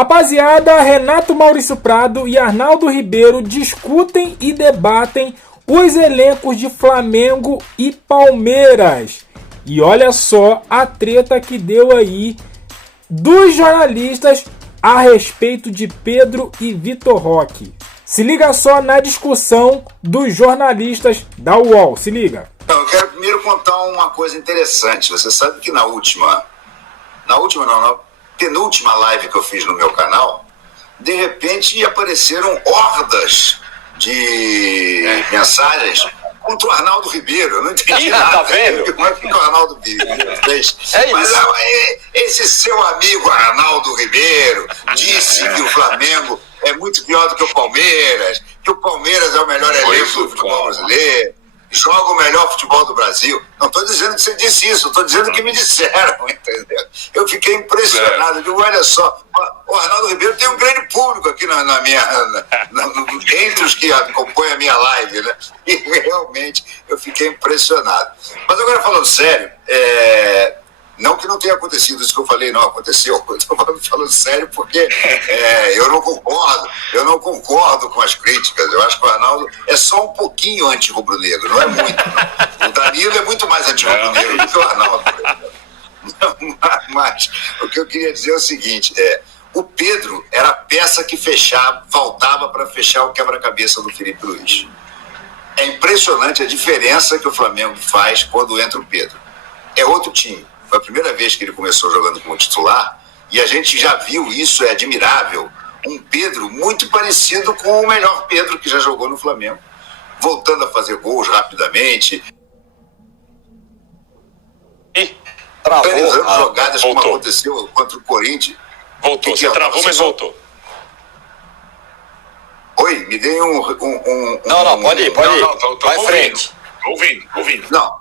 Rapaziada, Renato Maurício Prado e Arnaldo Ribeiro discutem e debatem os elencos de Flamengo e Palmeiras. E olha só a treta que deu aí dos jornalistas a respeito de Pedro e Vitor Roque. Se liga só na discussão dos jornalistas da UOL. Se liga. Eu quero primeiro contar uma coisa interessante. Você sabe que na penúltima live que eu fiz no meu canal, de repente apareceram hordas de mensagens contra o Arnaldo Ribeiro. Eu não entendi nada. Tá vendo? Como é que o Arnaldo Ribeiro fez? Mas esse seu amigo Arnaldo Ribeiro disse que o Flamengo é muito pior do que o Palmeiras, que o Palmeiras é o melhor elenco do futebol brasileiro, joga o melhor futebol do Brasil. Não estou dizendo que você disse isso, estou dizendo que me disseram, entendeu? Eu fiquei impressionado. Eu digo, olha só, o Arnaldo Ribeiro tem um grande público aqui entre os que acompanham a minha live, né? E realmente eu fiquei impressionado. Mas agora falando sério, não que não tenha acontecido isso que eu falei, não aconteceu. Eu estou falando sério porque eu não concordo com as críticas. Eu acho que o Arnaldo é só um pouquinho anti-rubro-negro, não é muito. Não. O Danilo é muito mais anti-rubro-negro do que o Arnaldo. Mas o que eu queria dizer é o seguinte, o Pedro era a peça que faltava para fechar o quebra-cabeça do Felipe Luiz. É impressionante a diferença que o Flamengo faz quando entra o Pedro. É outro time. Foi a primeira vez que ele começou jogando como titular e a gente já viu isso, é admirável. Um Pedro muito parecido com o melhor Pedro que já jogou no Flamengo, voltando a fazer gols rapidamente, realizando jogadas como aconteceu contra o Corinthians. Voltou, você travou, mas voltou. Oi, me dê Não, pode ir. Vai em frente. Ouvindo. Não.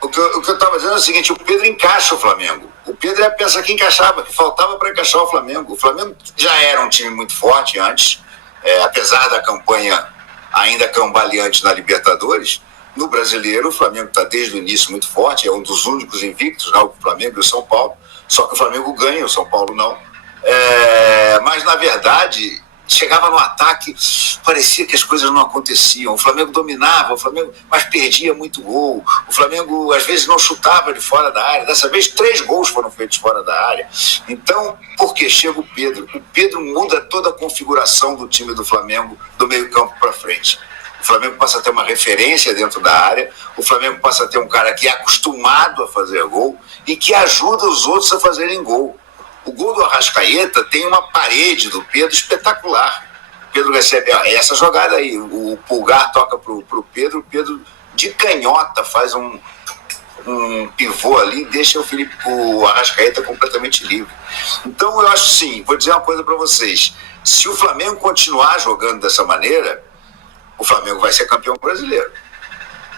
O que eu estava dizendo é o seguinte, o Pedro encaixa o Flamengo. O Pedro é a peça que encaixava, que faltava para encaixar o Flamengo. O Flamengo já era um time muito forte antes, apesar da campanha ainda cambaleante na Libertadores. No Brasileiro, o Flamengo está desde o início muito forte, é um dos únicos invictos, né, o Flamengo e o São Paulo. Só que o Flamengo ganha, o São Paulo não. Mas, na verdade, chegava no ataque, parecia que as coisas não aconteciam. O Flamengo dominava, mas perdia muito gol. O Flamengo, às vezes, não chutava de fora da área. Dessa vez, 3 gols foram feitos fora da área. Então, por que chega o Pedro? O Pedro muda toda a configuração do time do Flamengo, do meio campo para frente. O Flamengo passa a ter uma referência dentro da área, o Flamengo passa a ter um cara que é acostumado a fazer gol e que ajuda os outros a fazerem gol. O gol do Arrascaeta tem uma parede do Pedro espetacular. O Pedro recebe essa jogada aí, o Pulgar toca pro Pedro, o Pedro de canhota faz um pivô ali e deixa o Arrascaeta completamente livre. Então eu acho sim, vou dizer uma coisa para vocês, se o Flamengo continuar jogando dessa maneira, o Flamengo vai ser campeão brasileiro.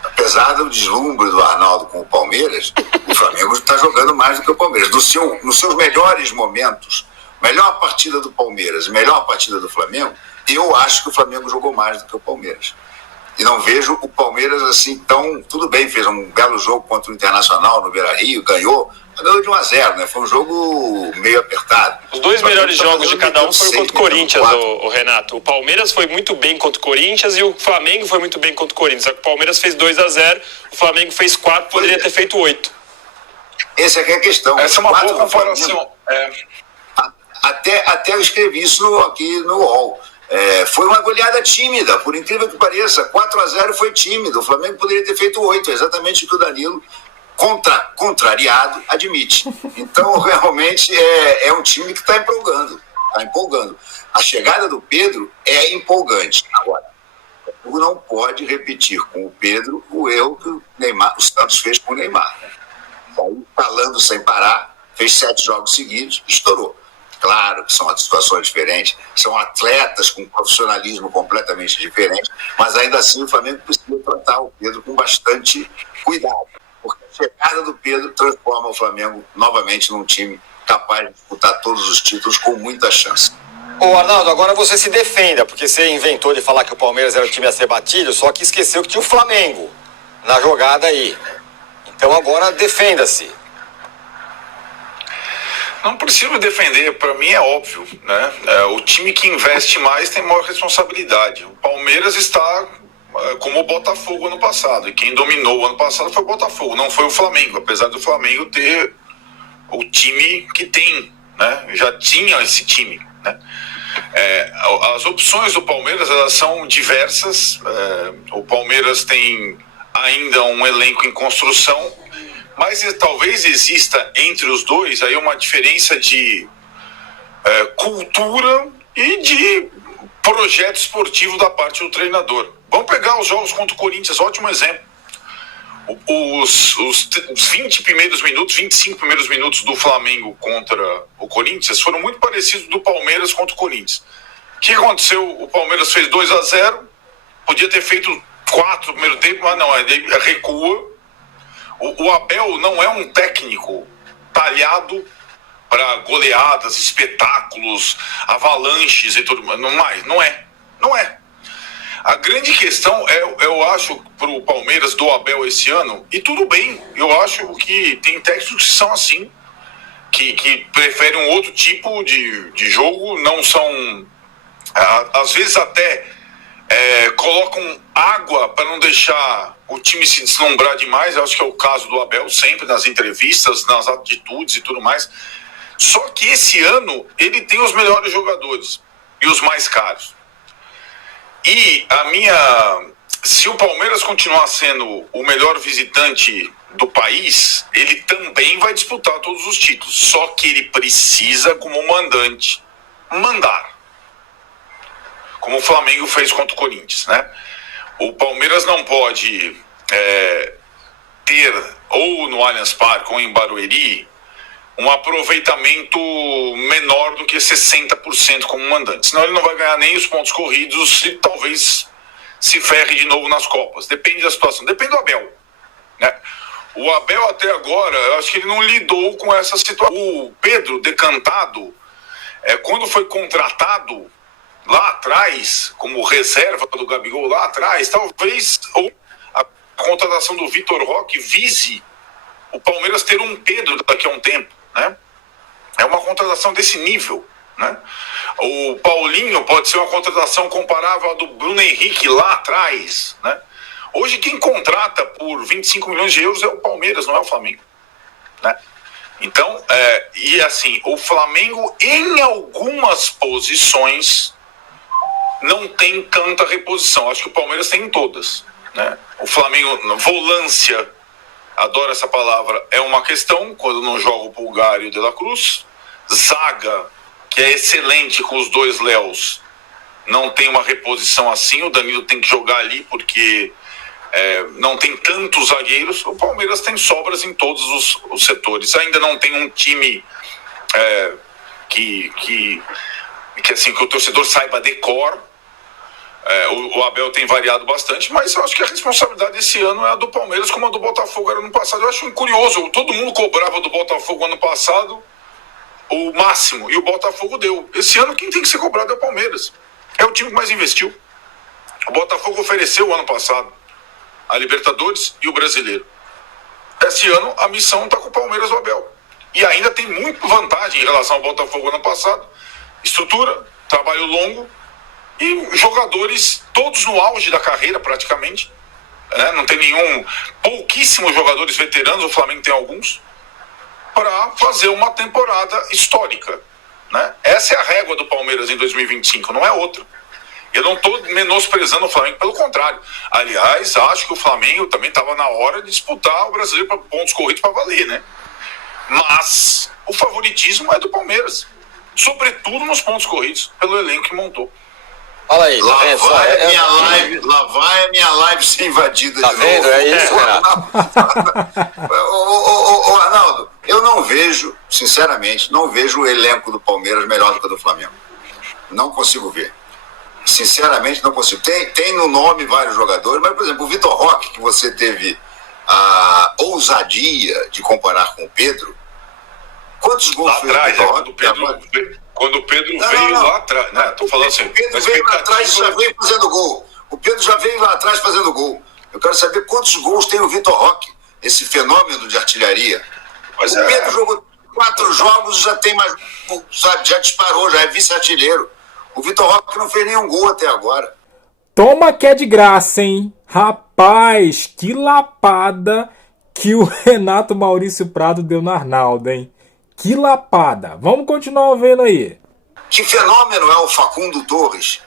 Apesar do deslumbre do Arnaldo com o Palmeiras, o Flamengo está jogando mais do que o Palmeiras. Nos seus melhores momentos, melhor partida do Palmeiras e melhor partida do Flamengo, eu acho que o Flamengo jogou mais do que o Palmeiras. E não vejo o Palmeiras assim tão... Tudo bem, fez um belo jogo contra o Internacional no Beira-Rio, ganhou de 1-0, né? Foi um jogo meio apertado. Os 2 melhores jogos de cada um foram contra o Corinthians, o Renato. O Palmeiras foi muito bem contra o Corinthians e o Flamengo foi muito bem contra o Corinthians. O Palmeiras fez 2-0, o Flamengo fez 4, poderia ter feito 8. Essa é a questão. Essa é uma boa comparação. Até eu escrevi isso aqui no UOL. Foi uma goleada tímida, por incrível que pareça. 4-0 foi tímido. O Flamengo poderia ter feito 8, exatamente o que o Danilo, contrariado, admite. Então, realmente, é um time que está empolgando. A chegada do Pedro é empolgante. Agora, o não pode repetir com o Pedro o erro que o Santos fez com o Neymar. Saiu falando sem parar, fez 7 jogos seguidos, estourou. Claro que são situações diferentes, são atletas com profissionalismo completamente diferente, mas ainda assim o Flamengo precisa tratar o Pedro com bastante cuidado, porque a chegada do Pedro transforma o Flamengo novamente num time capaz de disputar todos os títulos com muita chance. Ô Arnaldo, agora você se defenda, porque você inventou de falar que o Palmeiras era o time a ser batido, só que esqueceu que tinha o Flamengo na jogada aí. Então agora defenda-se. Não preciso me defender, para mim é óbvio, né? O time que investe mais tem maior responsabilidade. O Palmeiras está como o Botafogo ano passado, e quem dominou o ano passado foi o Botafogo, não foi o Flamengo, apesar do Flamengo ter o time que tem, né? Já tinha esse time, né? As opções do Palmeiras, elas são diversas. O Palmeiras tem ainda um elenco em construção, mas talvez exista entre os dois aí uma diferença de cultura e de projeto esportivo da parte do treinador. Vamos pegar os jogos contra o Corinthians, ótimo exemplo. Os 20 primeiros minutos, 25 primeiros minutos do Flamengo contra o Corinthians foram muito parecidos do Palmeiras contra o Corinthians. O que aconteceu? O Palmeiras fez 2-0, podia ter feito 4 no primeiro tempo, mas não, ele recua. O Abel não é um técnico talhado para goleadas, espetáculos, avalanches e tudo mais. Não é. A grande questão eu acho, para o Palmeiras do Abel esse ano, e tudo bem, eu acho que tem técnicos que são assim, que preferem um outro tipo de jogo, não são, às vezes até colocam água para não deixar o time se deslumbrar demais. Eu acho que é o caso do Abel, sempre nas entrevistas, nas atitudes e tudo mais. Só que esse ano ele tem os melhores jogadores e os mais caros. E se o Palmeiras continuar sendo o melhor visitante do país, ele também vai disputar todos os títulos. Só que ele precisa, como mandante, mandar. Como o Flamengo fez contra o Corinthians, né? O Palmeiras não pode ter, ou no Allianz Parque ou em Barueri, um aproveitamento menor do que 60% como mandante. Senão ele não vai ganhar nem os pontos corridos e talvez se ferre de novo nas Copas. Depende da situação. Depende do Abel, né? O Abel até agora, eu acho que ele não lidou com essa situação. O Pedro, decantado, quando foi contratado lá atrás, como reserva do Gabigol lá atrás, talvez a contratação do Vitor Roque vise o Palmeiras ter um Pedro daqui a um tempo, né? É uma contratação desse nível, né? O Paulinho pode ser uma contratação comparável à do Bruno Henrique lá atrás, né? Hoje quem contrata por 25 milhões de euros é o Palmeiras, não é o Flamengo, né? Então, e assim, o Flamengo em algumas posições não tem tanta reposição. Acho que o Palmeiras tem em todas, né? O Flamengo, volância, adoro essa palavra, é uma questão, quando não joga o Pulgar e o De La Cruz. Zaga, que é excelente com os dois Léos, não tem uma reposição assim. O Danilo tem que jogar ali porque não tem tantos zagueiros. O Palmeiras tem sobras em todos os setores. Ainda não tem um time que o torcedor saiba decor. O Abel tem variado bastante, mas eu acho que a responsabilidade desse ano é a do Palmeiras, como a do Botafogo era no passado. Eu acho curioso, todo mundo cobrava do Botafogo ano passado o máximo, e o Botafogo deu. Esse ano quem tem que ser cobrado é o Palmeiras. É o time que mais investiu. O Botafogo ofereceu o ano passado a Libertadores e o Brasileiro. Esse ano a missão está com o Palmeiras do Abel. E ainda tem muita vantagem em relação ao Botafogo ano passado. Estrutura, trabalho longo e jogadores todos no auge da carreira praticamente, né? Não tem pouquíssimos jogadores veteranos, o Flamengo tem alguns, para fazer uma temporada histórica, né? Essa é a régua do Palmeiras em 2025, não é outra. Eu não estou menosprezando o Flamengo, pelo contrário. Aliás, acho que o Flamengo também estava na hora de disputar o Brasileiro para pontos corridos para valer, né? Mas o favoritismo é do Palmeiras, sobretudo nos pontos corridos, pelo elenco que montou. Fala aí, lá vai a minha live ser invadida tá de vendo? novo. É isso, Renato. Ô, Arnaldo, eu não vejo, sinceramente, não vejo o elenco do Palmeiras melhor do que o do Flamengo. Não consigo ver. Sinceramente, não consigo. Tem no nome vários jogadores, mas, por exemplo, o Vitor Roque, que você teve a ousadia de comparar com o Pedro, quantos gols lá fez o atrás, Vitor Roque? quando o Pedro veio lá atrás, né? Tô falando assim, o Pedro veio lá atrás e já veio fazendo gol. O Pedro já veio lá atrás fazendo gol. Eu quero saber quantos gols tem o Vitor Roque, esse fenômeno de artilharia. 4 jogos já tem mais, sabe, já disparou, já é vice-artilheiro. O Vitor Roque não fez nenhum gol até agora. Toma que é de graça, hein? Rapaz, que lapada que o Renato Maurício Prado deu no Arnaldo, hein? Que lapada. Vamos continuar vendo aí. Que fenômeno é o Facundo Torres.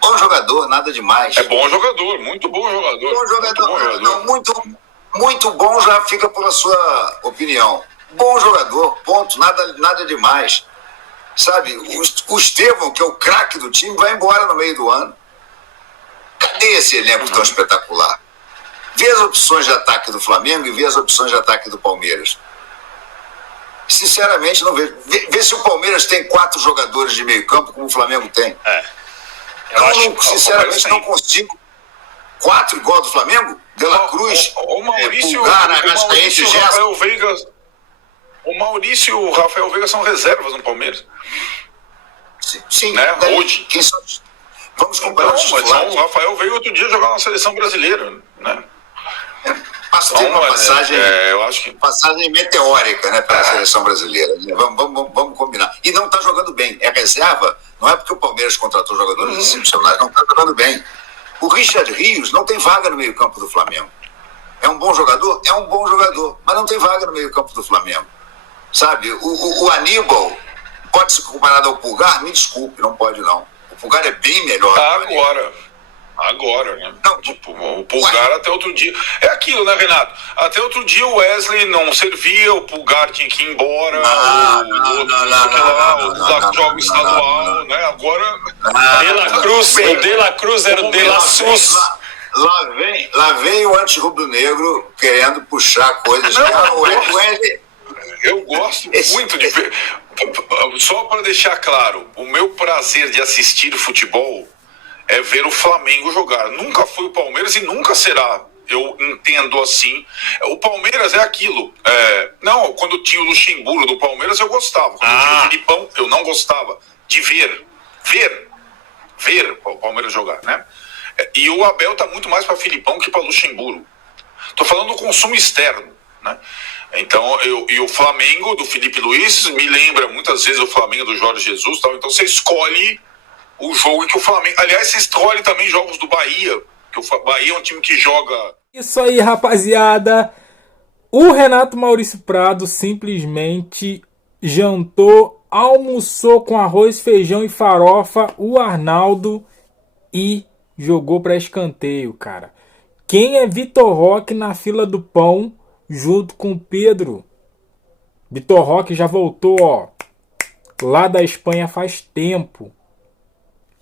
Bom jogador, nada demais. É bom jogador, muito bom jogador. Bom jogador. Muito bom jogador. Não, muito bom já fica pela sua opinião. Bom jogador, ponto, nada demais. Sabe, o Estevão, que é o craque do time, vai embora no meio do ano. Cadê esse elenco tão espetacular? Vê as opções de ataque do Flamengo e vê as opções de ataque do Palmeiras. Sinceramente, não vejo. Vê se o Palmeiras tem 4 jogadores de meio campo como o Flamengo tem. Sinceramente, não consigo. 4 igual do Flamengo? De La Cruz, o Maurício, Pulgar, Arrascaeta e Gerson. O Maurício e o Rafael Veiga são reservas no Palmeiras. Sim, né? Daí, Hoje. Quem são? Vamos comparar os mas titulares. o Rafael veio outro dia jogar na seleção brasileira, né? Tem uma passagem, eu acho que... passagem meteórica, né, para a seleção brasileira. Vamos combinar. E não está jogando bem. É reserva. Não é porque o Palmeiras contratou jogadores excepcionais. Não está jogando bem. O Richard Rios não tem vaga no meio-campo do Flamengo. É um bom jogador? É um bom jogador. Mas não tem vaga no meio-campo do Flamengo. Sabe? O Aníbal pode ser comparado ao Pulgar? Me desculpe, não pode não. O Pulgar é bem melhor. Agora, né? Não, tipo, o Pulgar até outro dia. É aquilo, né, Renato? Até outro dia o Wesley não servia, o Pulgar tinha que ir embora, o Pulgar joga estadual, né? Agora. O De La Cruz era o De La Sus. Lá vem o anti-rubro-negro querendo puxar coisas. Eu gosto muito de ver. Só para deixar claro, o meu prazer de assistir futebol é ver o Flamengo jogar. Nunca foi o Palmeiras e nunca será. Eu entendo assim. O Palmeiras é aquilo. Não, quando tinha o Luxemburgo do Palmeiras eu gostava. Quando tinha o Filipão eu não gostava. De ver o Palmeiras jogar, né? E o Abel tá muito mais para Filipão que para Luxemburgo. Tô falando do consumo externo, né? Então, e o Flamengo do Felipe Luiz me lembra muitas vezes o Flamengo do Jorge Jesus, tal. Então você escolhe o jogo em que o Flamengo... Aliás, você escolhe também jogos do Bahia, que o Bahia é um time que joga... Isso aí, rapaziada. O Renato Maurício Prado simplesmente jantou, almoçou com arroz, feijão e farofa o Arnaldo e jogou para escanteio, cara. Quem é Vitor Roque na fila do pão junto com o Pedro? Vitor Roque já voltou, ó, lá da Espanha faz tempo.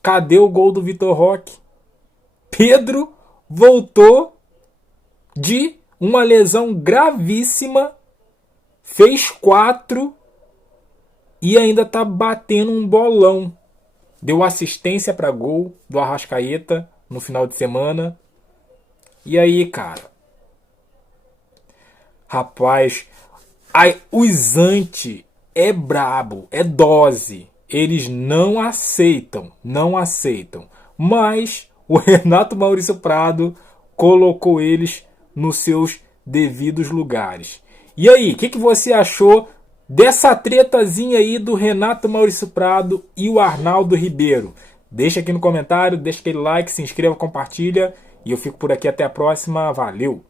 Cadê o gol do Vitor Roque? Pedro voltou de uma lesão gravíssima, fez 4 e ainda tá batendo um bolão. Deu assistência para gol do Arrascaeta no final de semana. E aí, cara? Rapaz, o Zante é brabo, é dose. Eles não aceitam. Mas o Renato Maurício Prado colocou eles nos seus devidos lugares. E aí, o que você achou dessa tretazinha aí do Renato Maurício Prado e o Arnaldo Ribeiro? Deixa aqui no comentário, deixa aquele like, se inscreva, compartilha. E eu fico por aqui até a próxima. Valeu!